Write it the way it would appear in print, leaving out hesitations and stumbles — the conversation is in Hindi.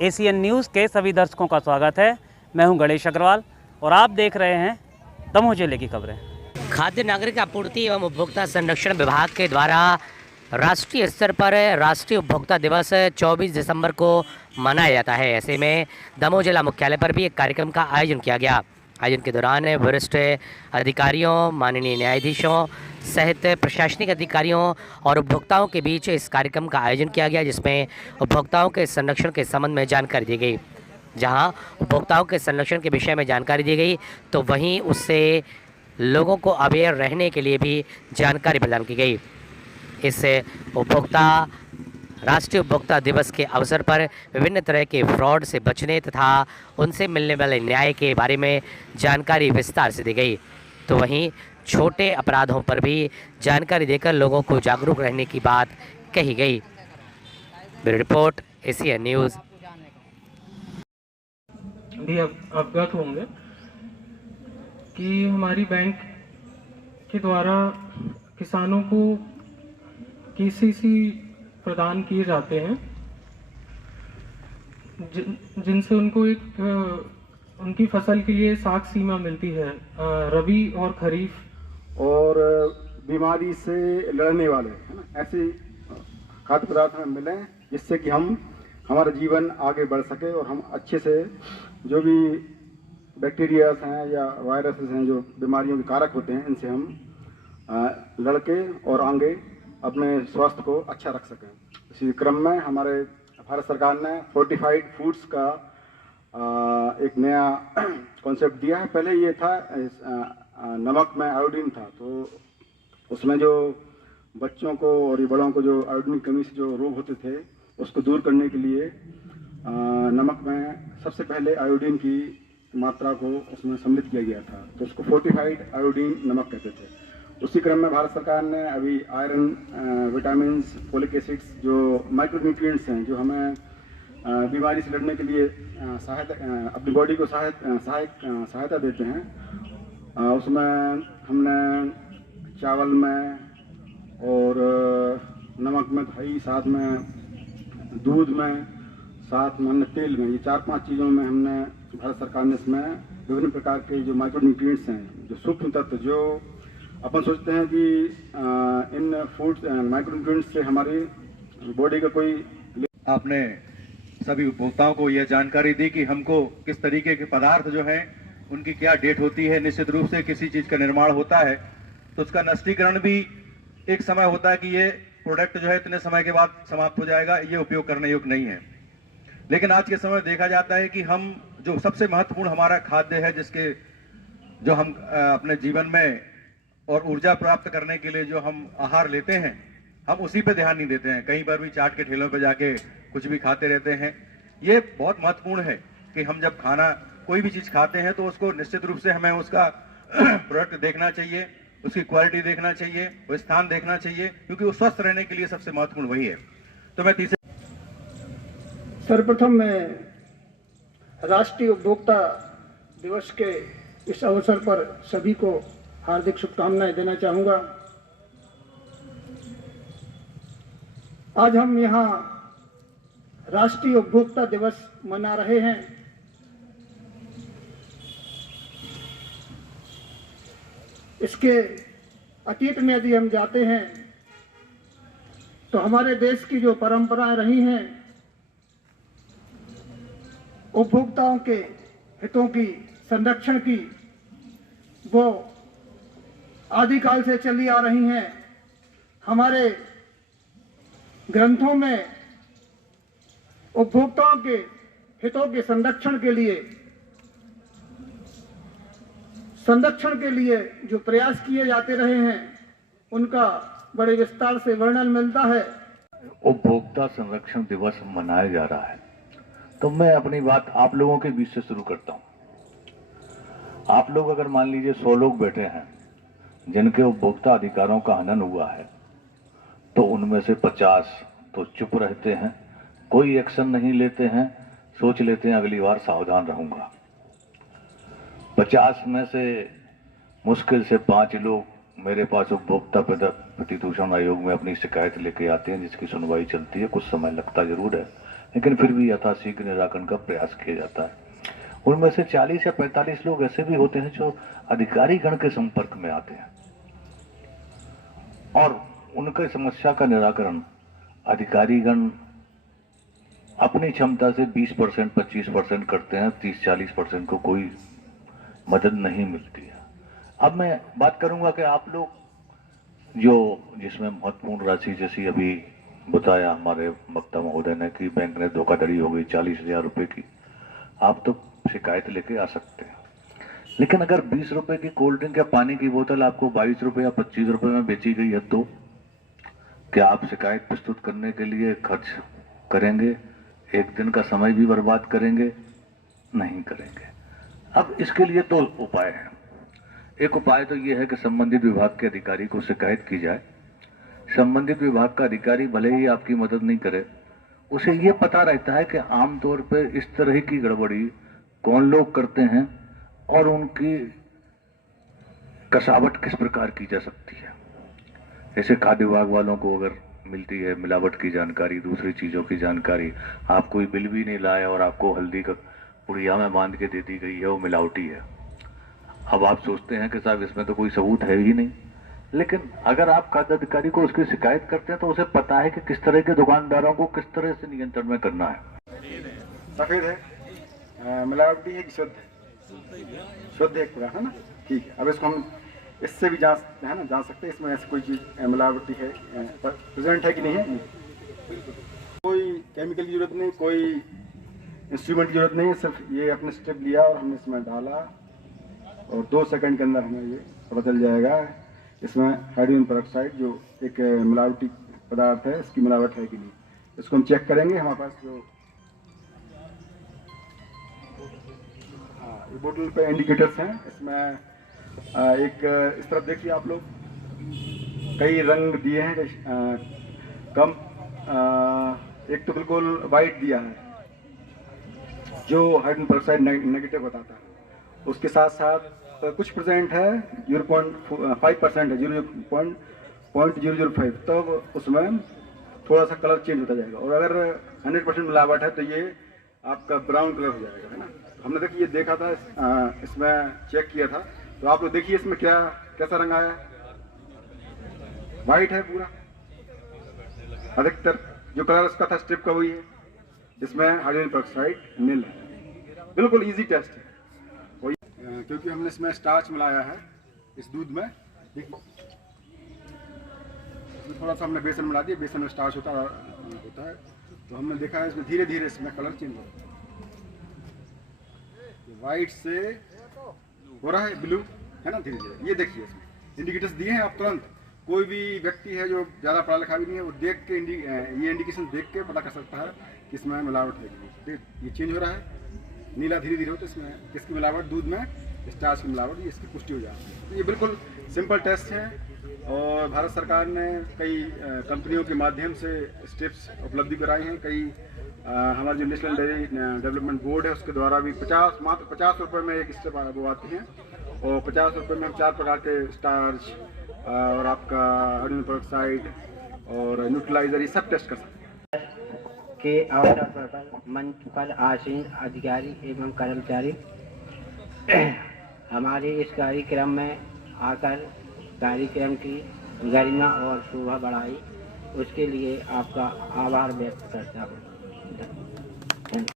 एसीएन न्यूज़ के सभी दर्शकों का स्वागत है। मैं हूं गणेश अग्रवाल और आप देख रहे हैं दमोह जिले की खबरें। खाद्य नागरिक आपूर्ति एवं उपभोक्ता संरक्षण विभाग के द्वारा राष्ट्रीय स्तर पर राष्ट्रीय उपभोक्ता दिवस 24 दिसंबर को मनाया जाता है। ऐसे में दमोह जिला मुख्यालय पर भी एक कार्यक्रम का आयोजन किया गया। आयोजन के दौरान वरिष्ठ अधिकारियों, माननीय न्यायाधीशों सहित प्रशासनिक अधिकारियों और उपभोक्ताओं के बीच इस कार्यक्रम का आयोजन किया गया, जिसमें उपभोक्ताओं के संरक्षण के संबंध में जानकारी दी गई। जहां उपभोक्ताओं के संरक्षण के विषय में जानकारी दी गई तो वहीं उससे लोगों को अवेयर रहने के लिए भी जानकारी प्रदान की गई। इस राष्ट्रीय उपभोक्ता दिवस के अवसर पर विभिन्न तरह के फ्रॉड से बचने तथा उनसे मिलने वाले न्याय के बारे में जानकारी विस्तार से दी गई। तो वहीं छोटे अपराधों पर भी जानकारी देकर लोगों को जागरूक रहने की बात कही गई। Bureau report, ACN news. भी अवगत होंगे कि हमारी बैंक के द्वारा किसानों को केसीसी प्रदान किए जाते हैं, जिनसे उनको एक उनकी फसल के लिए साख सीमा मिलती है, रबी और खरीफ, और बीमारी से लड़ने वाले है ना, ऐसे खाद्य पदार्थ हमें मिलें जिससे कि हम हमारा जीवन आगे बढ़ सके और हम अच्छे से जो भी बैक्टीरियाज हैं या वायरसेस हैं जो बीमारियों के कारक होते हैं, इनसे हम लड़के और आगे अपने स्वास्थ्य को अच्छा रख सकें। इसी क्रम में हमारे भारत सरकार ने फोर्टिफाइड फूड्स का एक नया कॉन्सेप्ट दिया है। पहले ये था नमक में आयोडीन था, तो उसमें जो बच्चों को और बड़ों को जो आयोडीन की कमी से जो रोग होते थे उसको दूर करने के लिए नमक में सबसे पहले आयोडीन की मात्रा को उसमें सम्मिलित किया गया था, तो उसको फोर्टिफाइड आयोडीन नमक कहते थे। उसी क्रम में भारत सरकार ने अभी आयरन, विटामिन, फोलिक एसिड्स जो माइक्रोन्यूट्रिएंट्स हैं जो हमें बीमारी से लड़ने के लिए सहायता, अपनी बॉडी को सहायता देते हैं, उसमें हमने चावल में और नमक में, दही, साथ में दूध में, साथ में तेल में, ये 4-5 चीज़ों में हमने भारत सरकार ने इसमें विभिन्न प्रकार के जो माइक्रोन्यूट्रिएंट्स हैं, जो सूक्ष्म तत्व, जो अपन सोचते हैं कि इन फूड्स माइक्रोन्यूट्रिएंट्स से हमारी बॉडी का कोई। आपने सभी उपभोक्ताओं को यह जानकारी दी कि हमको किस तरीके के पदार्थ जो हैं उनकी क्या डेट होती है। निश्चित रूप से किसी चीज़ का निर्माण होता है तो उसका नष्टीकरण भी एक समय होता है कि ये प्रोडक्ट जो है इतने समय के बाद समाप्त हो जाएगा, ये उपयोग करने योग्य नहीं है। लेकिन आज के समय देखा जाता है कि हम जो सबसे महत्वपूर्ण हमारा खाद्य है, जिसके जो हम अपने जीवन में और ऊर्जा प्राप्त करने के लिए जो हम आहार लेते हैं, हम उसी पे ध्यान नहीं देते हैं। कहीं पर भी चाट के ठेलों पे जाके कुछ भी खाते रहते हैं। ये बहुत महत्वपूर्ण है कि हम जब खाना कोई भी चीज़ खाते हैं तो उसको निश्चित रूप से हमें उसका प्रोडक्ट देखना चाहिए, उसकी क्वालिटी देखना चाहिए, वो स्थान देखना चाहिए, क्योंकि वो स्वस्थ रहने के लिए सबसे महत्वपूर्ण वही है। तो मैं सर्वप्रथम मैं राष्ट्रीय उपभोक्ता दिवस के इस अवसर पर सभी को हार्दिक शुभकामनाएं देना चाहूँगा। आज हम यहाँ राष्ट्रीय उपभोक्ता दिवस मना रहे हैं। इसके अतीत में यदि हम जाते हैं तो हमारे देश की जो परंपराएं रही हैं, उपभोक्ताओं के हितों की संरक्षण की, वो आदिकाल से चली आ रही हैं। हमारे ग्रंथों में उपभोक्ताओं के हितों के संरक्षण के लिए जो प्रयास किए जाते रहे हैं, उनका बड़े विस्तार से वर्णन मिलता है। उपभोक्ता संरक्षण दिवस मनाया जा रहा है, तो मैं अपनी बात आप लोगों के बीच से शुरू करता हूं। आप लोग अगर मान लीजिए 100 लोग बैठे हैं जिनके उपभोक्ता अधिकारों का हनन हुआ है, तो उनमें से 50 तो चुप रहते हैं, कोई एक्शन नहीं लेते हैं, सोच लेते हैं अगली बार सावधान रहूंगा। 50 में से मुश्किल से 5 लोग मेरे पास उपभोक्ता प्रतिदूषण आयोग में अपनी शिकायत लेके आते हैं, जिसकी सुनवाई चलती है। कुछ समय लगता जरूर है, लेकिन फिर भी यथाशीघ्र निराकरण का प्रयास किया जाता है। उनमें से 40 या 45 लोग ऐसे भी होते हैं जो अधिकारी गण के संपर्क में आते हैं और उनके समस्या का निराकरण अधिकारी गण अपनी क्षमता से 20% 25% करते हैं, 30-40% को कोई मदद नहीं मिलती है। अब मैं बात करूंगा कि आप लोग जो जिसमें महत्वपूर्ण राशि, जैसी अभी बताया हमारे वक्ता महोदय ने कि बैंक ने धोखाधड़ी हो गई 40,000 रुपए की, आप तो शिकायत लेके आ सकते हैं। लेकिन अगर 20 रुपए की कोल्ड ड्रिंक या पानी की बोतल आपको 22 रुपए या 25 रुपए में बेची गई है, तो क्या आप शिकायत प्रस्तुत करने के लिए खर्च करेंगे? एक दिन का समय भी बर्बाद करेंगे? नहीं करेंगे। अब इसके लिए दो उपाय हैं। एक उपाय तो यह है कि संबंधित विभाग के अधिकारी को शिकायत की जाए। संबंधित विभाग का अधिकारी भले ही आपकी मदद नहीं करे, उसे यह पता रहता है कि आमतौर पर इस तरह की गड़बड़ी कौन लोग करते हैं और उनकी कसावट किस प्रकार की जा सकती है। जैसे खाद्य विभाग वालों को अगर मिलती है मिलावट की जानकारी, दूसरी चीज़ों की जानकारी, आप कोई बिल भी नहीं लाए और आपको हल्दी का पुड़िया में बांध के दे दी गई है, वो मिलावटी है। अब आप सोचते हैं कि साहब इसमें तो कोई सबूत है ही नहीं, लेकिन अगर आप खाद्य अधिकारी को उसकी शिकायत करते हैं तो उसे पता है कि किस तरह के दुकानदारों को किस तरह से नियंत्रण में करना है। सफेद है, मिलावटी है कि शुद्ध है? शुद्ध है पूरा, है ना? ठीक है। अब इसको हम इससे भी जांच सकते हैं इसमें ऐसी कोई चीज़ मिलावटी है प्रेजेंट है कि नहीं है। कोई केमिकल की जरूरत नहीं, कोई इंस्ट्रूमेंट की जरूरत नहीं है, सिर्फ ये अपने स्टेप लिया और हमने इसमें डाला और 2 सेकंड के अंदर हमें ये पता चल जाएगा इसमें हाइड्रोजन पेरोक्साइड जो एक मिलावटी पदार्थ है, इसकी मिलावट है कि नहीं। इसको हम चेक करेंगे। हमारे पास जो ये बोतल पे इंडिकेटर्स हैं, इसमें एक इस तरफ देखिए आप लोग, कई रंग दिए हैं, कम एक तो बिल्कुल वाइट दिया है जो हाइड्रोजन पेरोक्साइड नेगेटिव बताता है। उसके साथ साथ कुछ प्रेजेंट है 0.5% है, 0.005, तब उसमें थोड़ा सा कलर चेंज होता जाएगा। और अगर 100% मिलावट है तो ये आपका ब्राउन कलर हो जाएगा, है ना। हमने देखिए देखा था, इसमें चेक किया था, तो आप लोग देखिए इसमें कैसा रंग आया। वाइट है पूरा, अधिकतर जो कलर उसका था स्ट्रिप का वही है, जिसमें हाइड्रोजन पेरोक्साइड नील है। बिल्कुल इजी टेस्ट है वही, क्योंकि हमने इसमें स्टार्च मिलाया है इस दूध में। थोड़ा सा हमने बेसन मिला दिया, बेसन में स्टार्च होता है, तो हमने देखा है इसमें धीरे धीरे इसमें कलर चेंज होता है। वाइट से हो रहा है ब्लू, है ना, धीरे धीरे। ये देखिए इसमें इंडिकेटर्स दिए हैं। आप तुरंत कोई भी व्यक्ति है जो ज़्यादा पढ़ा लिखा भी नहीं है, वो देख के ये इंडिकेशन देख के पता कर सकता है कि इसमें मिलावट है। ये चेंज हो रहा है, नीला धीरे धीरे होता है, इसमें किसकी मिलावट, दूध में स्टार्च की मिलावट, ये इसकी पुष्टि हो जाती है। तो ये बिल्कुल सिंपल टेस्ट है और भारत सरकार ने कई कंपनियों के माध्यम से स्टेप्स उपलब्धि कराई हैं। कई हमारा जो नेशनल डेयरी डेवलपमेंट बोर्ड है उसके द्वारा भी मात्र 50 रुपये में एक स्टेप वो आती हैं और 50 रुपये में हम 4 प्रकार के स्टार्च और आपका हाइड्रोजन पेरोक्साइड और न्यूट्रलाइजर ये सब टेस्ट कर सकते हैं। के अवसर पर मंच पर आसीन अधिकारी एवं कर्मचारी हमारे इस कार्यक्रम में आकर कार्यक्रम की गरिमा और शोभा बढ़ाई, उसके लिए आपका आभार व्यक्त करता हूँ।